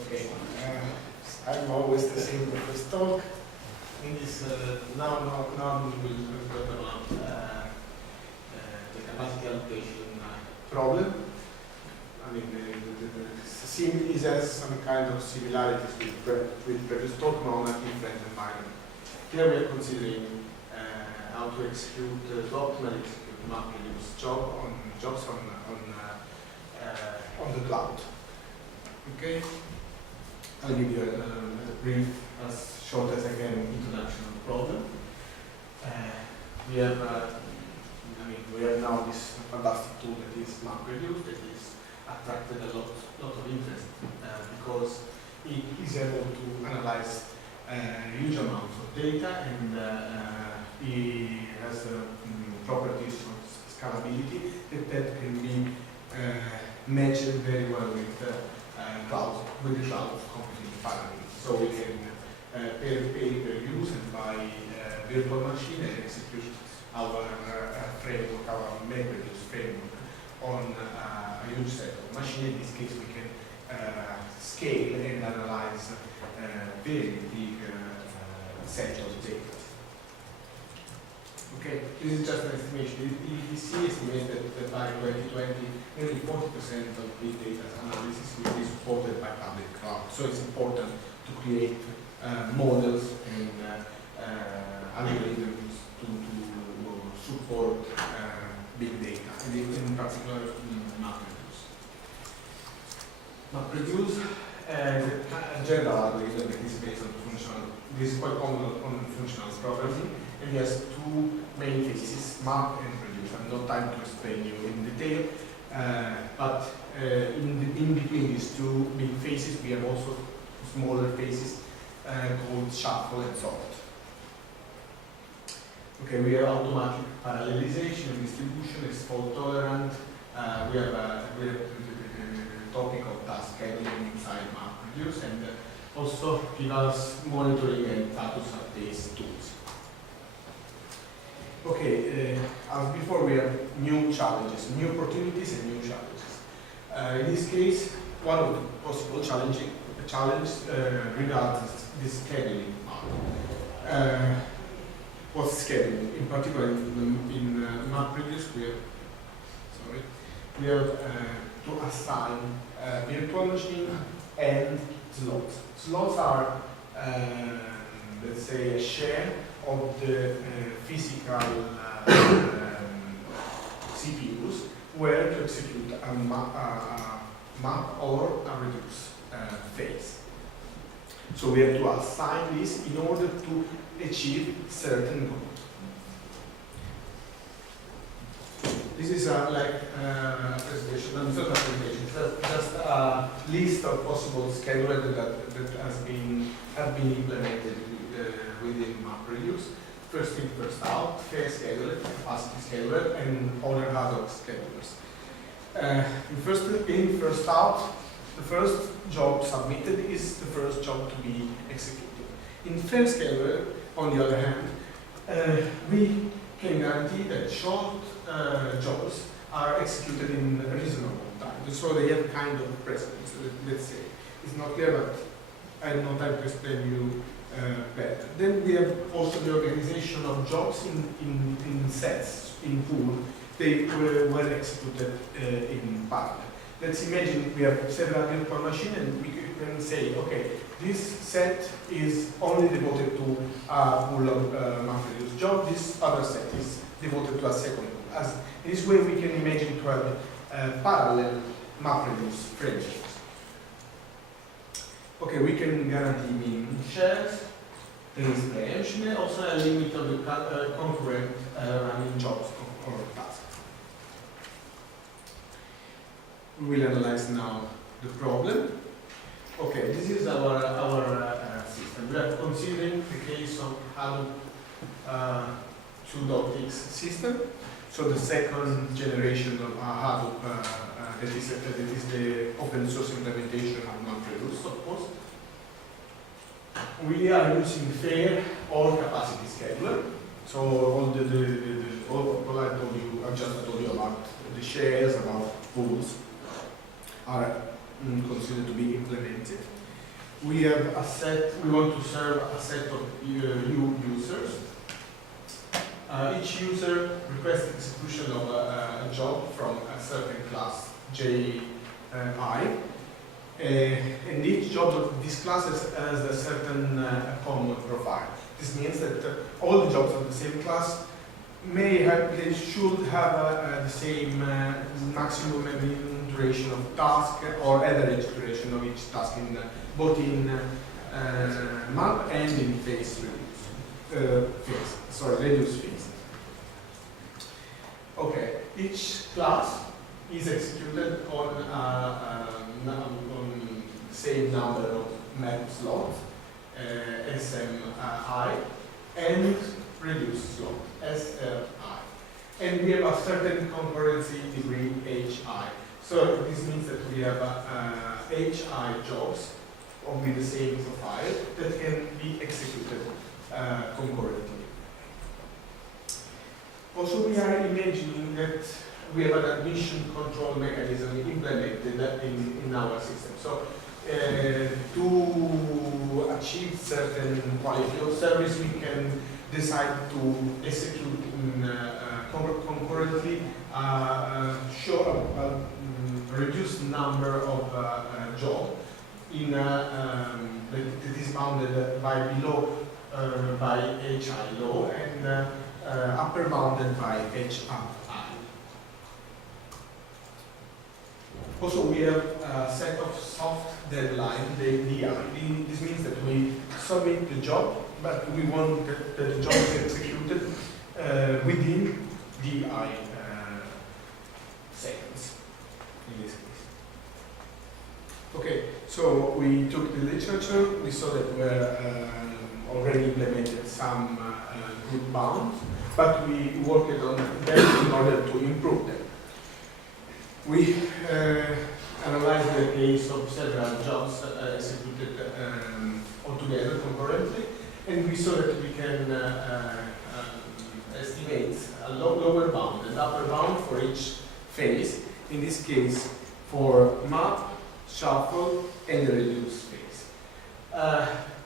Okay, I'm always the same with this talk. In this, now we will talk about the capacity allocation problem. I mean, it has some kind of similarities with previous talk, but on a different environment. Here we are considering how to execute, to optimally execute MapReduce jobs on the cloud. Okay. I'll give you a brief, as short as I can, introduction of the problem. We have now this fantastic tool that is MapReduce that is attracted a lot of interest because it is able to analyze huge amounts of data and it has properties of scalability that can be matched very well with the cloud computing paradigm. So we can pay per use and buy virtual machine and execute our framework, our MapReduce framework on a huge set of machines. In this case, we can scale and analyze very big set of data. Okay, this is just an estimation. The EDC estimated that by 2020, nearly 40% of big data analysis will be supported by public cloud. So it's important to create models and algorithms to support big data, and in particular MapReduce. MapReduce is a general algorithm that is based on functional. This is quite common on functional programming, and it has two main phases, map and reduce. I have no time to explain you in detail, but in between these two big phases, we have also smaller phases called shuffle and sort. Okay, we have automatic parallelization and distribution, is fault tolerant. We have the topic of task scheduling inside MapReduce, and also give us monitoring and status updates tools. Okay, as before, we have new challenges, new opportunities and new challenges. In this case, one of the possible challenges regards the scheduling part. What's scheduling? In particular, in MapReduce, we have to assign virtual machine and slots. Slots are, let's say, a share of the physical CPUs where to execute a map or a reduce phase. So we have to assign this in order to achieve certain goals. This is like a presentation, not a presentation, just a list of possible schedulers that have been implemented within MapReduce. First in, first out, fair scheduler, capacity scheduler, and other ad hoc schedulers. First in, first out, the first job submitted is the first job to be executed. In fair scheduler, on the other hand, we can guarantee that short jobs are executed in a reasonable time. So they have kind of precedence, let's say. It's not clear, but I have no time to explain you better. Then we have also the organization of jobs in sets, in pool. They were executed in parallel. Let's imagine we have several virtual machines and we can say, okay, this set is only devoted to a pool of MapReduce job, this other set is devoted to a second pool. As in this way we can imagine to have parallel MapReduce frameworks. Okay, we can guarantee minimum shares, there is preemption, also a limit of the concurrent running jobs or tasks. We will analyze now the problem. Okay, this is our system. We are considering the case of Hadoop 2.x system. So the second generation of Hadoop that is the open source implementation of MapReduce, of course. We are using fair or capacity scheduler. So all I just told you about the shares, about pools. are considered to be implemented. We have a set, we want to serve a set of users. Each user requests execution of a job from a certain class, Ji, and each job of these classes has a certain common profile. This means that all the jobs of the same class they should have the same maximum and minimum duration of task or average duration of each task in both in map and in reduce phase. Okay, each class is executed on same number of map slots, SMI, and reduce slot, SLI. And we have a certain concurrency degree, HI. So this means that we have HI jobs with the same profile that can be executed concurrently. Also, we are imagining that we have an admission control mechanism implemented in our system. So to achieve certain quality of service, we can decide to execute concurrently show a reduced number of jobs in that is bounded by below by HI low and upper bounded by HI. Also, we have a set of soft deadline, the DI. This means that we submit the job, but we want that the job is executed within DI seconds, in this case. Okay, so we took the literature, we saw that we already implemented some good bounds, but we worked on them in order to improve them. We analyzed the case of several jobs executed altogether concurrently, and we saw that we can estimate a lower bound and upper bound for each phase, in this case for map, shuffle, and the reduce phase,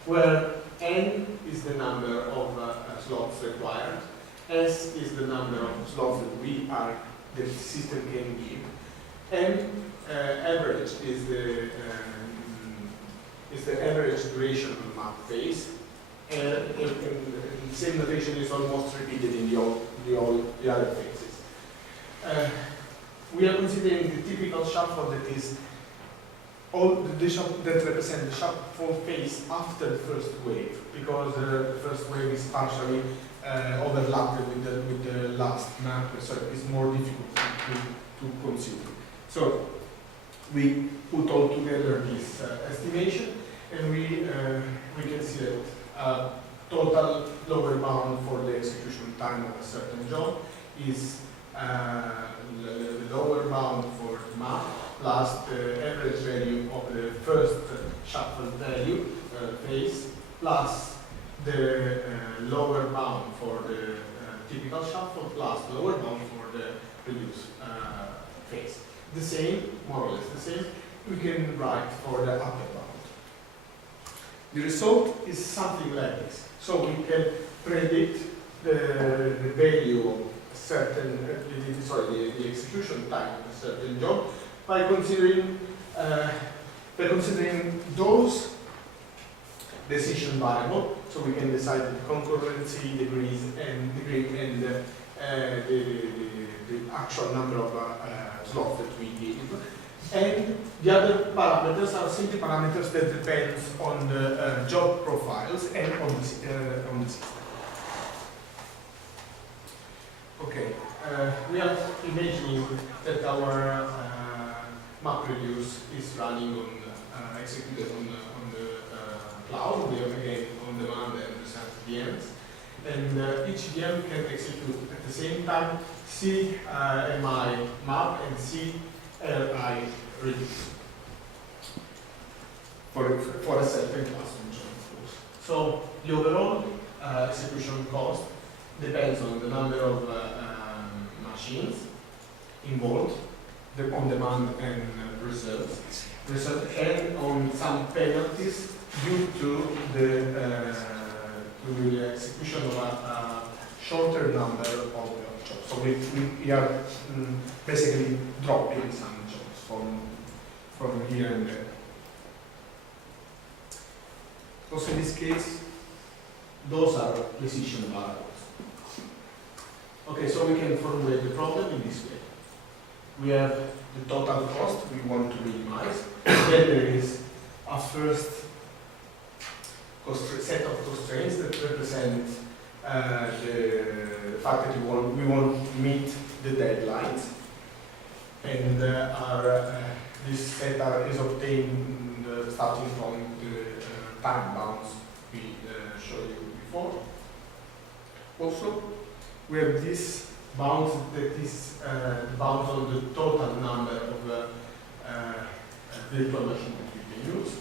where N is the number of slots required, S is the number of slots that the system can give, and average is the average duration of the map phase, and the same notation is almost repeated in the other phases. We are considering the typical shuffle that is all the shuffle that represent the shuffle phase after the first wave, because the first wave is partially overlapped with the last map, so it's more difficult to consider. So we put all together this estimation, and we can see that total lower bound for the execution time of a certain job is the lower bound for map plus the average value of the first shuffle value phase plus the lower bound for the typical shuffle plus lower bound for the reduce phase. The same, more or less the same, we can write for the upper bound. The result is something like this. So we can predict the value of certain, the execution time of a certain job by considering those decision variables. So we can decide the concurrency degrees and the actual number of slots that we give. And the other parameters are simply parameters that depend on the job profiles and on the system. Okay, we are imagining that our map reduce is running on executed on the cloud. We have again on demand and recent VMs, and each VM can execute at the same time CMI map and CLI reduce for a certain class function, of course. So the overall execution cost depends on the number of machines involved, the on-demand and results, and on some penalties due to the execution of a shorter number of jobs. So we are basically dropping some jobs from here and there. Also in this case, those are decision variables. Okay, so we can formulate the problem in this way. We have the total cost we want to minimize. Then there is a first set of constraints that represent the fact that we want to meet the deadlines, and this set is obtained starting from the time bounds we showed you before. Also, we have this bounds that is bounds on the total number of virtual machines that we can use.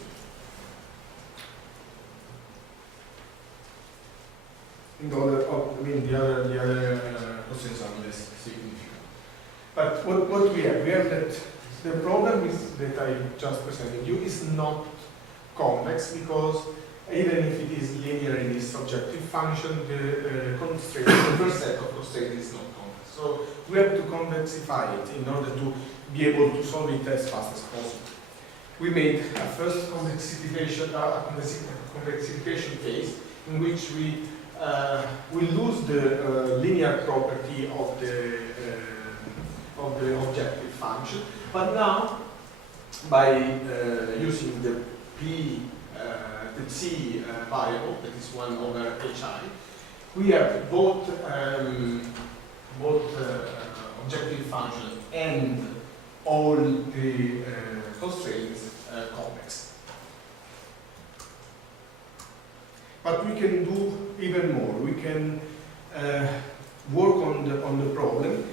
In the other, the other constraints are less significant. But what we have that the problem that I just presented you is not convex, because even if it is linear in its objective function, the constraint, the first set of constraints is not convex. So we have to convexify it in order to be able to solve it as fast as possible. We made a first convexification phase in which we lose the linear property of the objective function, but now by using the C variable, that is 1 over hi, we have both objective function and all the constraints convex. But we can do even more. We can work on the problem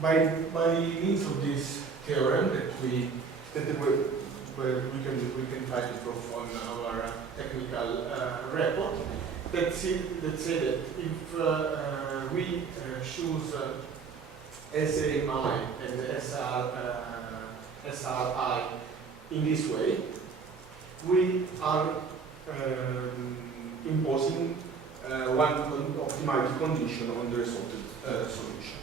by means of this theorem that we can try to prove on our technical report. That say that if we choose SAMI and SRI in this way, we are imposing one optimality condition on the resulted solution.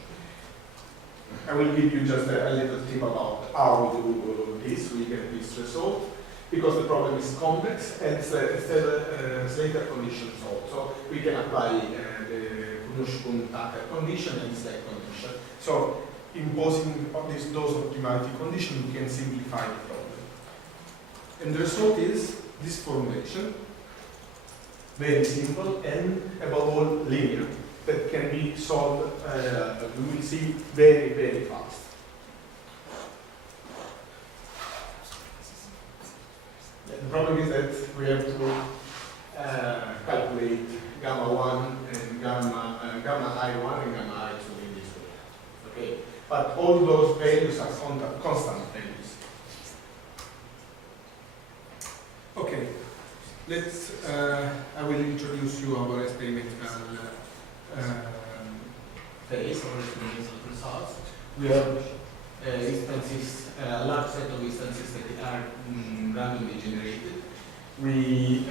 I will give you just a little tip about how we do this. We get this result because the problem is complex and Slater condition solved. So we can apply the Knush-Tucker condition and Slater condition. So imposing those optimality conditions, we can simplify the problem. And the result is this formulation, very simple and above all linear, that can be solved, we will see, very, very fast. The problem is that we have to calculate gamma 1 and gamma I1 and gamma I2 in this way. Okay? But all those values are constant values. Okay. Let's, I will introduce you our experimental phase or experimental results. We have instances, a large set of instances that are randomly generated. We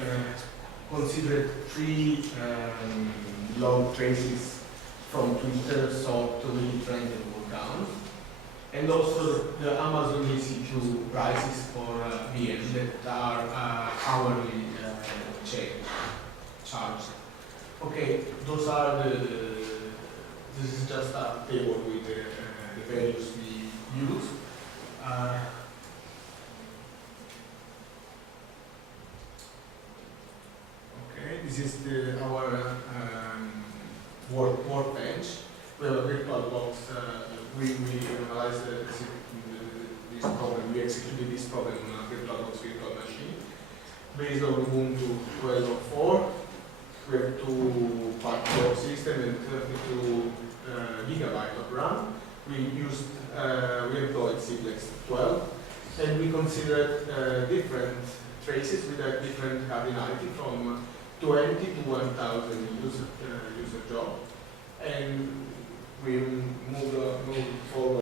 considered 3 log traces from Twitter, so to really train the work down. And also the Amazon EC2 prices for VM that are hourly charged. Okay, those are this is just a table with the values we use. Okay, this is our workbench. We have a virtual box. We analyzed this problem. We executed this problem on a virtual machine based on Ubuntu 12.04. We have 2 part system and 32 gigabyte of RAM. We employed simplex 12, and we considered different traces with a different cardinality from 20 to 1,000 user job, and we moved forward.